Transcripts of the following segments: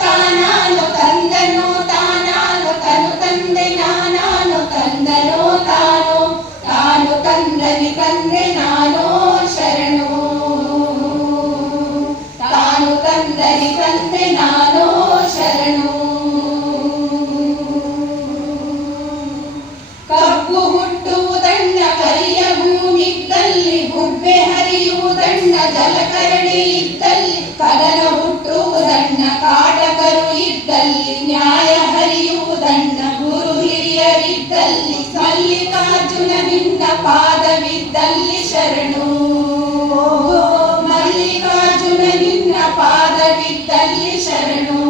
ತಾನಾನು ತಂದನೋ ತಾನಾನು ತನು ತಂದೆ ನಾನಾನು ತಂದನೋ ತಾನು ತಾನು ತಂದನಿ ತಂದೆ ನಾನೋ ಶರಣು ತಾನು ತಂದನಿ ತಂದೆ ನಾನೋ ಶರಣು. ಕಬ್ಬು ಹುಟ್ಟುವುದಣ್ಣ ಕರಿಯ ಭೂಮಿದ್ದಲ್ಲಿ ಗುಬ್ಬೆ ಹರಿಯುವುದಣ್ಣ ಜಲಕರಣಿ ಇದ್ದಲ್ಲಿ ಕಡಲ ಹುಟ್ಟುವುದಣ್ಣ ಕಾಟಕರು ಇದ್ದಲ್ಲಿ ನ್ಯಾಯ ಹರಿಯುವುದಣ್ಣ ಗುರು ಹಿರಿಯರಿದ್ದಲ್ಲಿ ಮಲ್ಲಿಕಾರ್ಜುನ ನಿನ್ನ ಪಾದವಿದ್ದಲ್ಲಿ ಶರಣು ಮಲ್ಲಿಕಾರ್ಜುನ ನಿನ್ನ ಪಾದವಿದ್ದಲ್ಲಿ ಶರಣು.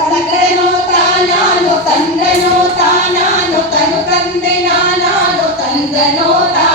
ತಂದನೋ ತಾನಾನು ತಂದನೋ ತಾನಾನು ತನು ತಂದೆ ನಾನಾನು ತಂದನೋ ತಾನು